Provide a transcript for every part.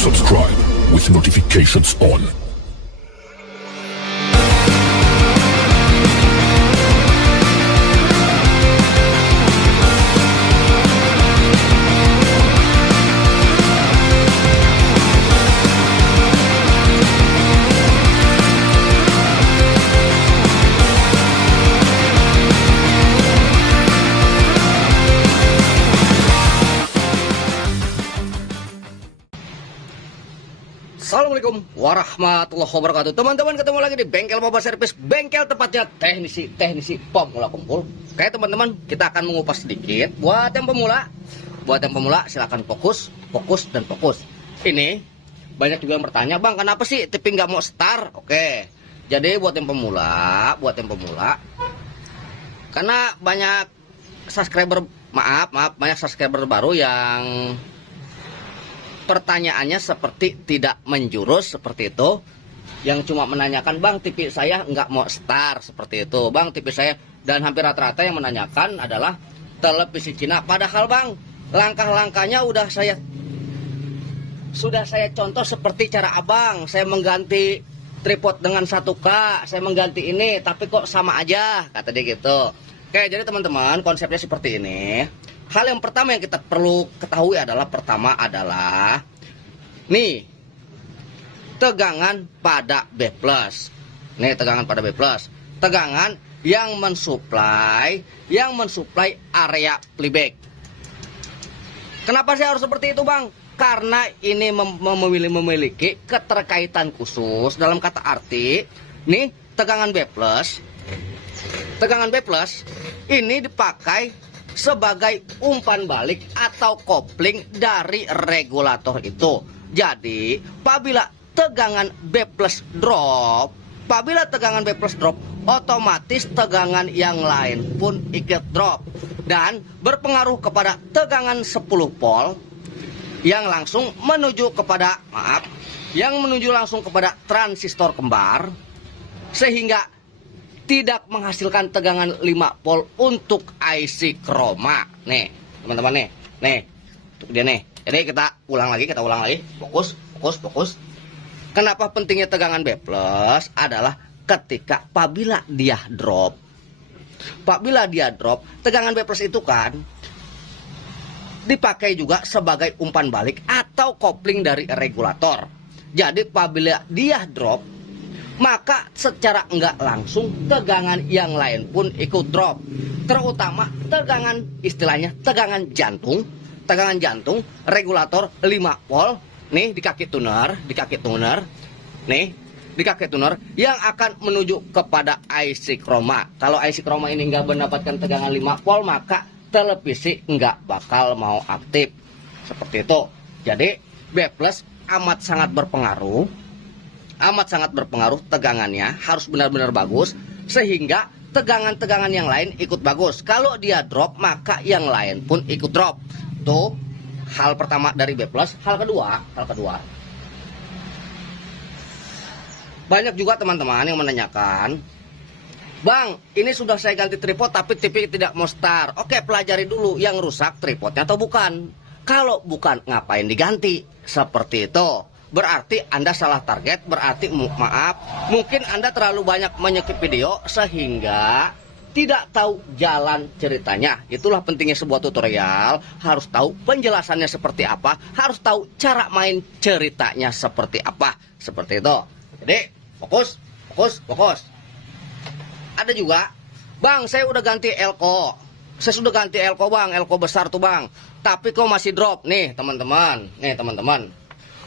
Subscribe with notifications on. Assalamualaikum warahmatullahi wabarakatuh. Teman-teman, ketemu lagi di Bengkel Mobile Service, bengkel tepatnya teknisi pemula kumpul. Oke teman-teman, kita akan mengupas sedikit buat yang pemula silahkan fokus dan fokus. Ini banyak juga yang bertanya, bang kenapa sih TV nggak mau start? Oke, jadi buat yang pemula karena banyak subscriber banyak subscriber baru yang pertanyaannya seperti tidak menjurus seperti itu, yang cuma menanyakan, bang TV saya nggak mau start seperti itu, bang TV saya, dan hampir rata-rata yang menanyakan adalah televisi Cina. Padahal bang, langkah-langkahnya sudah saya contoh seperti cara abang, saya mengganti tripod dengan 1K, saya mengganti ini, tapi kok sama aja, kata dia gitu. Oke, jadi teman-teman, konsepnya seperti ini. Hal yang pertama yang kita perlu ketahui adalah nih, tegangan pada B+. Nih, tegangan pada B+. Tegangan yang mensuplai area playback. Kenapa sih harus seperti itu, Bang? Karena ini memiliki keterkaitan khusus, dalam kata arti, nih, tegangan B+. Tegangan B+ ini dipakai sebagai umpan balik atau kopling dari regulator itu. Jadi, apabila tegangan B+ drop, otomatis tegangan yang lain pun ikut drop dan berpengaruh kepada tegangan 10 volt yang menuju langsung kepada transistor kembar, sehingga tidak menghasilkan tegangan 5 volt untuk IC chroma. Nih, teman-teman nih. Dia nih. Jadi kita ulang lagi. Fokus. Kenapa pentingnya tegangan B+ adalah ketika apabila dia drop, tegangan B+ itu kan dipakai juga sebagai umpan balik atau kopling dari regulator. Jadi apabila dia drop, maka secara enggak langsung tegangan yang lain pun ikut drop. Terutama tegangan jantung regulator 5 volt nih di kaki tuner yang akan menuju kepada IC chroma. Kalau IC chroma ini enggak mendapatkan tegangan 5 volt, maka televisi enggak bakal mau aktif. Seperti itu. Jadi B+ amat sangat berpengaruh, tegangannya harus benar-benar bagus sehingga tegangan-tegangan yang lain ikut bagus. Kalau dia drop, maka yang lain pun ikut drop. Tuh hal pertama dari B+. Hal kedua, banyak juga teman-teman yang menanyakan, bang ini sudah saya ganti tripod tapi TV tidak mau start. Oke, pelajari dulu yang rusak tripodnya atau bukan. Kalau bukan, ngapain diganti? Seperti itu. Berarti Anda salah target, berarti mungkin Anda terlalu banyak menyekip video sehingga tidak tahu jalan ceritanya. Itulah pentingnya sebuah tutorial, harus tahu penjelasannya seperti apa, harus tahu cara main ceritanya seperti apa. Seperti itu. Jadi, fokus. Ada juga, bang saya udah ganti elko. Bang, elko besar tuh bang. Tapi kok masih drop nih teman-teman.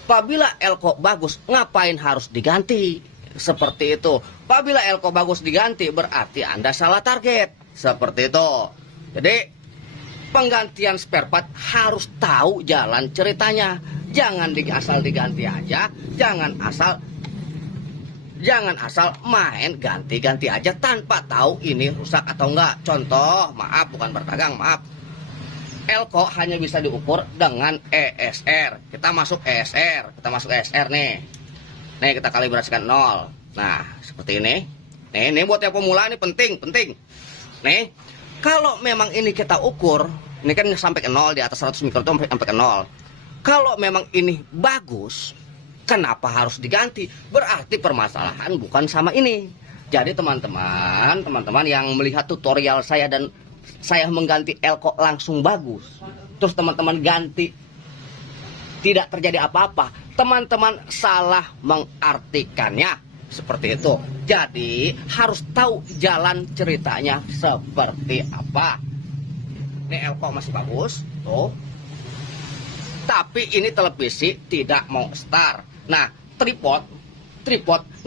Apabila elko bagus, ngapain harus diganti? Seperti itu. Apabila elko bagus diganti, berarti Anda salah target. Seperti itu. Jadi, penggantian spare part harus tahu jalan ceritanya. Jangan asal diganti aja. Jangan asal main ganti-ganti aja tanpa tahu ini rusak atau enggak. Contoh, bukan berdagang, elko hanya bisa diukur dengan ESR. Kita masuk ESR nih. Nih kita kalibrasikan 0. Nah, seperti ini. Nih buat yang pemula ini penting. Nih, kalau memang ini kita ukur, ini kan sampai ke 0, di atas 100 mikro itu sampai ke 0. Kalau memang ini bagus, kenapa harus diganti? Berarti permasalahan bukan sama ini. Jadi teman-teman yang melihat tutorial saya dan saya mengganti elko langsung bagus, terus teman-teman ganti tidak terjadi apa-apa, teman-teman salah mengartikannya seperti itu. Jadi harus tahu jalan ceritanya seperti apa. Ini elko masih bagus tuh, tapi ini televisi tidak mau start. Nah, tripod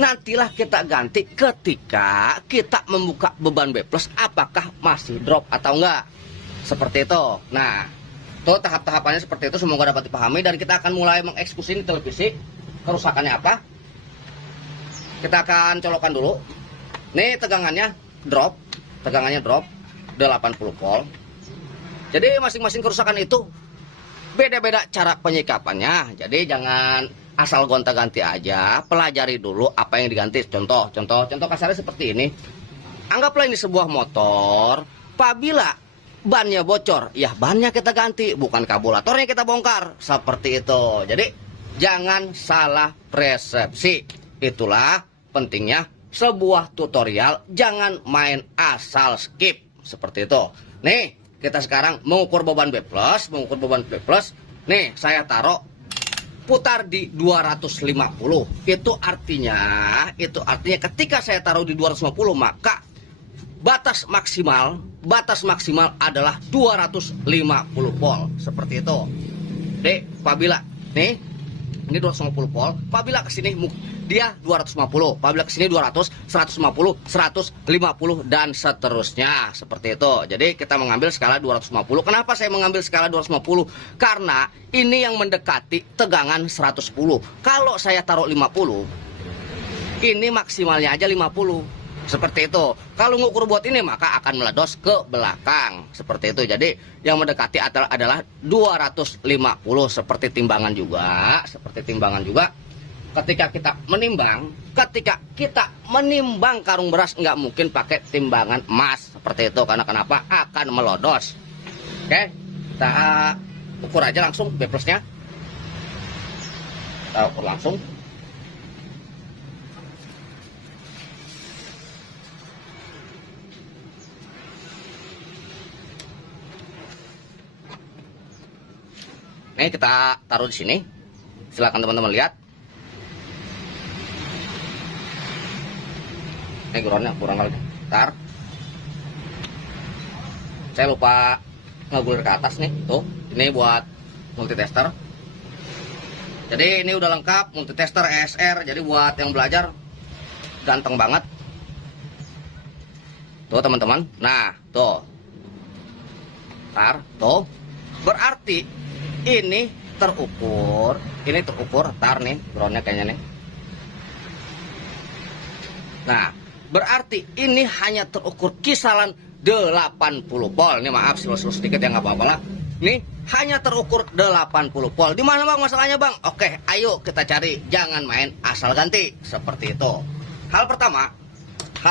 nantilah kita ganti ketika kita membuka beban B+, apakah masih drop atau enggak, seperti itu. Nah, tuh tahap-tahapannya seperti itu, semoga dapat dipahami. Dan kita akan mulai mengeksekusi ini televisi, kerusakannya apa. Kita akan colokan dulu. Nih tegangannya drop 80 volt. Jadi masing-masing kerusakan itu beda-beda cara penyikapannya. Jadi jangan asal gonta-ganti aja, pelajari dulu apa yang diganti. Contoh kasarnya seperti ini. Anggaplah ini sebuah motor. Apabila bannya bocor, ya bannya kita ganti, bukan karburatornya kita bongkar. Seperti itu. Jadi jangan salah persepsi. Itulah pentingnya sebuah tutorial. Jangan main asal skip. Seperti itu. Nih, kita sekarang mengukur beban B+. Nih, saya taruh putar di 250. Itu artinya ketika saya taruh di 250, maka batas maksimal adalah 250 volt. Seperti itu. Jadi apabila nih ini 250 volt, apabila ke sini dia 250, apabila ke sini 200, 150, 150 dan seterusnya, seperti itu. Jadi kita mengambil skala 250. Kenapa saya mengambil skala 250? Karena ini yang mendekati tegangan 110. Kalau saya taruh 50, ini maksimalnya aja 50. Seperti itu. Kalau ngukur buat ini maka akan meledos ke belakang. Seperti itu. Jadi yang mendekati adalah 250. Seperti timbangan juga. Ketika kita menimbang karung beras, nggak mungkin pakai timbangan emas. Seperti itu. Karena kenapa? Akan melodos. Oke. Kita ukur aja langsung B+-nya. Kita ukur langsung. Nih kita taruh di sini. Silakan teman-teman lihat. Ini groundnya kurang kali. Bentar. Saya lupa ngegulir ke atas nih. Tuh, ini buat multitester. Jadi ini udah lengkap multitester ESR. Jadi buat yang belajar ganteng banget. Tuh teman-teman. Nah, tuh. Bentar, tuh. Berarti ini terukur, tar nih, groundnya kayaknya nih. Nah, berarti ini hanya terukur kisaran 80 volt. Ini maaf, slow sedikit ya, nggak apa-apa lah. Ini hanya terukur 80 volt. Di mana bang masalahnya bang? Oke, ayo kita cari. Jangan main asal ganti. Seperti itu. Hal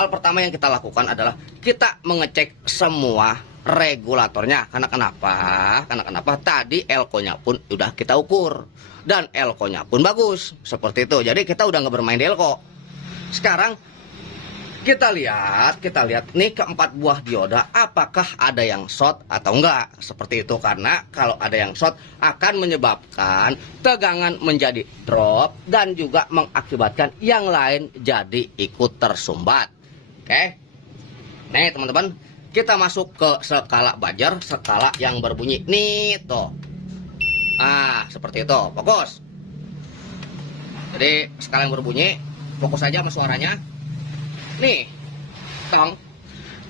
pertama yang kita lakukan adalah kita mengecek semua regulatornya. Karena kenapa? Tadi elko-nya pun udah kita ukur dan elko-nya pun bagus. Seperti itu. Jadi kita udah nggak bermain di elko. Sekarang kita lihat nih keempat buah dioda, apakah ada yang short atau enggak. Seperti itu. Karena kalau ada yang short akan menyebabkan tegangan menjadi drop dan juga mengakibatkan yang lain jadi ikut tersumbat. Oke. Nih teman-teman, kita masuk ke skala buzzer, skala yang berbunyi. Nih, tuh. Ah, seperti itu. Fokus. Jadi, skala yang berbunyi, fokus aja sama suaranya. Nih, tong.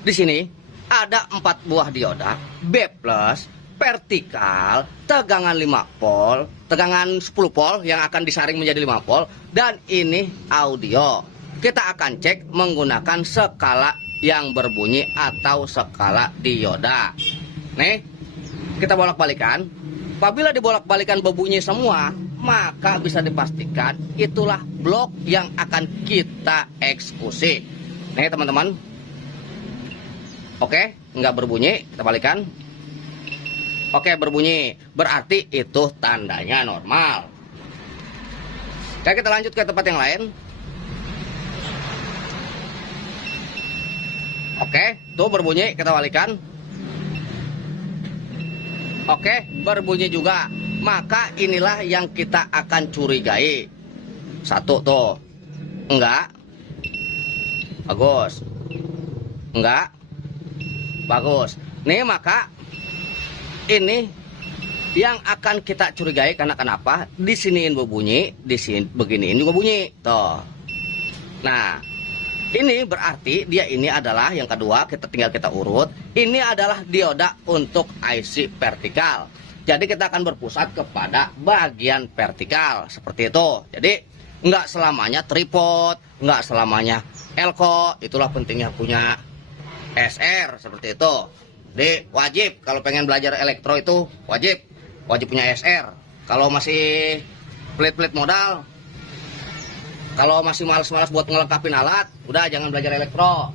Di sini ada 4 buah dioda B+, vertikal, tegangan 5 volt, tegangan 10 volt yang akan disaring menjadi 5 volt, dan ini audio. Kita akan cek menggunakan skala yang berbunyi atau skala dioda. Nih, kita bolak-balikan. Apabila dibolak-balikan berbunyi semua, maka bisa dipastikan itulah blok yang akan kita eksekusi. Nih teman-teman. Oke, nggak berbunyi, kita balikan. Oke, berbunyi. Berarti itu tandanya normal. Oke, kita lanjut ke tempat yang lain. Oke, tuh berbunyi, kita balikan. Oke, berbunyi juga. Maka inilah yang kita akan curigai. Satu tuh. Enggak. Bagus. Enggak. Bagus. Nih, maka ini yang akan kita curigai karena kenapa? Di siniin berbunyi, di sini beginiin juga bunyi. Tuh. Nah, ini berarti dia ini adalah yang kedua, kita urut. Ini adalah dioda untuk IC vertikal. Jadi kita akan berpusat kepada bagian vertikal seperti itu. Jadi nggak selamanya tripod, nggak selamanya elko. Itulah pentingnya punya SR seperti itu. Jadi wajib kalau pengen belajar elektro itu wajib punya SR. Kalau masih pelit-pelit modal, kalau masih malas-malas buat ngelengkapin alat, udah jangan belajar elektro.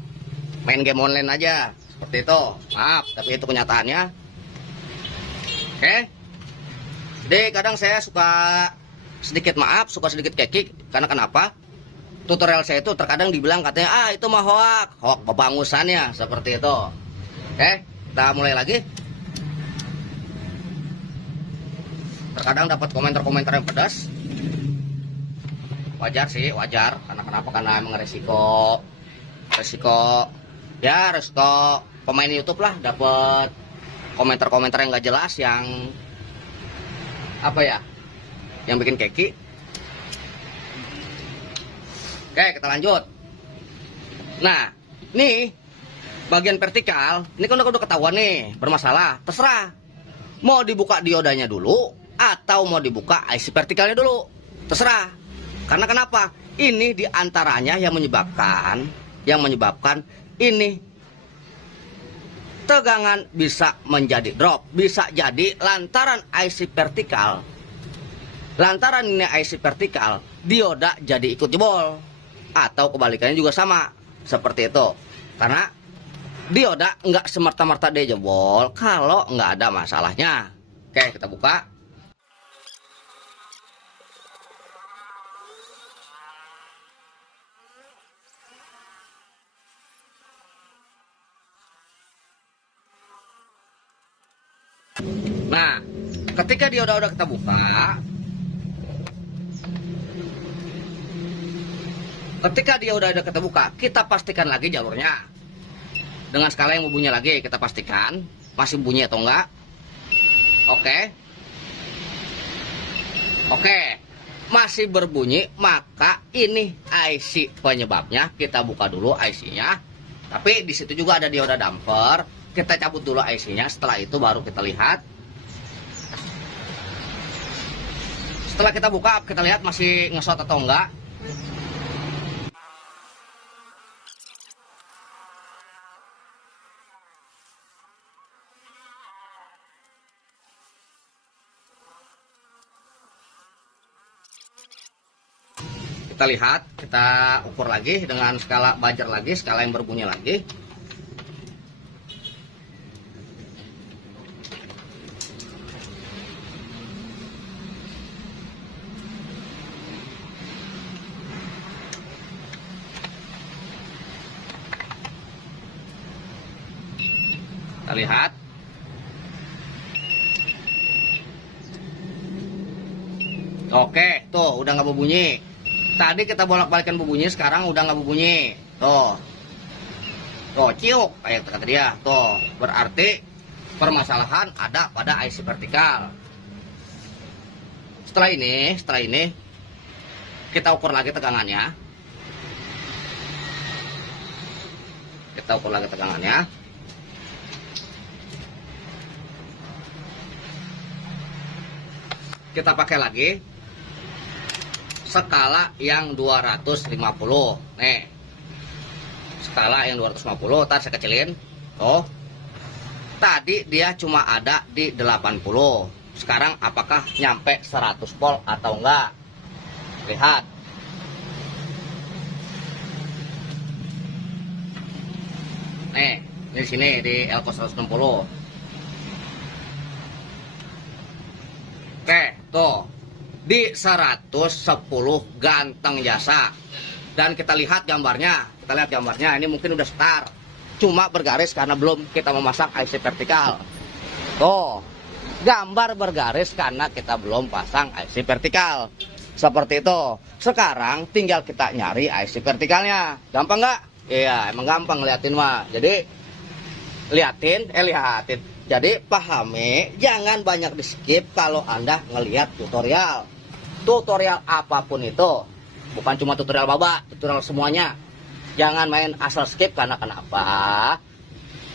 Main game online aja. Seperti itu. Maaf, tapi itu kenyataannya. Oke. Jadi kadang saya suka sedikit kekik. Karena kenapa? Tutorial saya itu terkadang dibilang katanya, itu mah hoak pebangusannya. Seperti itu. Oke, kita mulai lagi. Terkadang dapat komentar-komentar yang pedas. Wajar sih, wajar. Karena kenapa? Karena emang resiko pemain YouTube lah, dapat komentar-komentar yang gak jelas, yang yang bikin keki. Oke, kita lanjut. Nah, nih bagian vertikal, ini kan udah ketahuan nih bermasalah. Terserah mau dibuka diodanya dulu atau mau dibuka IC vertikalnya dulu, terserah. Karena kenapa? Ini diantaranya yang menyebabkan ini tegangan bisa menjadi drop, bisa jadi lantaran IC vertikal. Lantaran ini IC vertikal, dioda jadi ikut jebol. Atau kebalikannya juga sama, seperti itu. Karena dioda nggak semerta-merta dia jebol kalau nggak ada masalahnya. Oke, kita buka. Nah, ketika dioda udah kita buka, kita pastikan lagi jalurnya dengan skala yang bunyi lagi. Kita pastikan masih bunyi atau enggak. Oke, masih berbunyi, maka ini IC penyebabnya. Kita buka dulu IC-nya. Tapi di situ juga ada dioda damper. Kita cabut dulu IC-nya. Setelah itu baru kita lihat. Setelah kita buka, kita lihat masih ngesot atau enggak. Kita lihat, kita ukur lagi dengan skala buzzer lagi, skala yang berbunyi lagi. Kita lihat. Oke, tuh udah nggak berbunyi. Tadi kita bolak-balikan berbunyi, sekarang udah nggak berbunyi. Tuh, ciuk kayak kata dia. Tuh, berarti permasalahan ada pada IC vertikal. Setelah ini kita ukur lagi tegangannya. Kita pakai lagi skala yang 250. Nih, skala yang 250. Ntar saya kecilin. Tuh, tadi dia cuma ada di 80. Sekarang apakah nyampe 100 volt atau enggak? Lihat. Nih, di sini di elko 160. tuh di 110 ganteng jasa. Dan kita lihat gambarnya, ini mungkin udah start. Cuma bergaris karena belum kita memasang IC vertikal. Tuh, gambar bergaris karena kita belum pasang IC vertikal. Seperti itu. Sekarang tinggal kita nyari IC vertikalnya. Gampang nggak? Iya, emang gampang ngeliatin mah. Jadi liatin. Jadi pahami, jangan banyak di skip kalau Anda ngelihat tutorial. Tutorial apapun itu, bukan cuma tutorial baba, tutorial semuanya. Jangan main asal skip karena kenapa?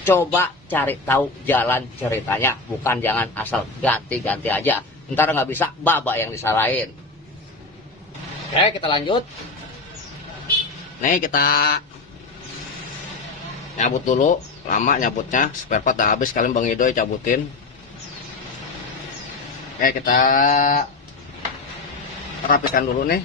Coba cari tahu jalan ceritanya, bukan jangan asal ganti-ganti aja. Ntar nggak bisa baba yang disalahin. Oke, kita lanjut. Nih kita nyabut dulu. Lama nyabutnya, spare part udah habis, kalian Bang Idoy cabutin. Oke, kita rapikan dulu nih.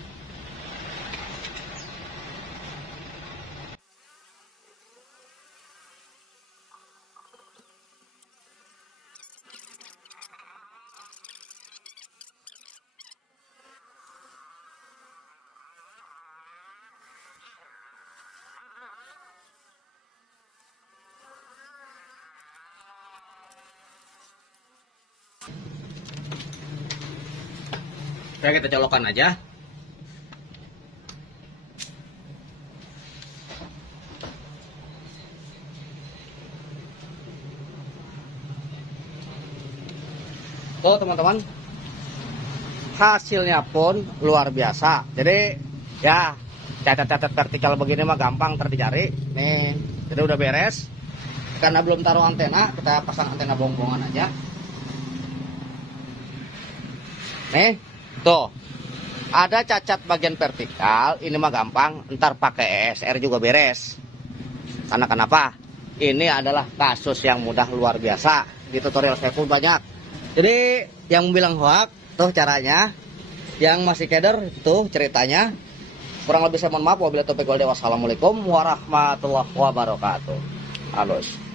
Oke, kita colokkan aja. Tuh teman-teman, hasilnya pun luar biasa. Jadi ya cacat-cacat vertikal begini mah gampang tercari. Nih, jadi udah beres. Karena belum taruh antena, kita pasang antena bongbongan aja. Nih, tuh ada cacat bagian vertikal. Ini mah gampang, ntar pakai ESR juga beres. Karena kenapa? Ini adalah kasus yang mudah luar biasa. Di tutorial saya pun banyak. Jadi yang bilang hoax tuh caranya, yang masih keder tuh ceritanya. Kurang lebih saya mohon maaf. Wabillahi taufiq wal hidayah. Wassalamualaikum warahmatullahi wabarakatuh. Halus.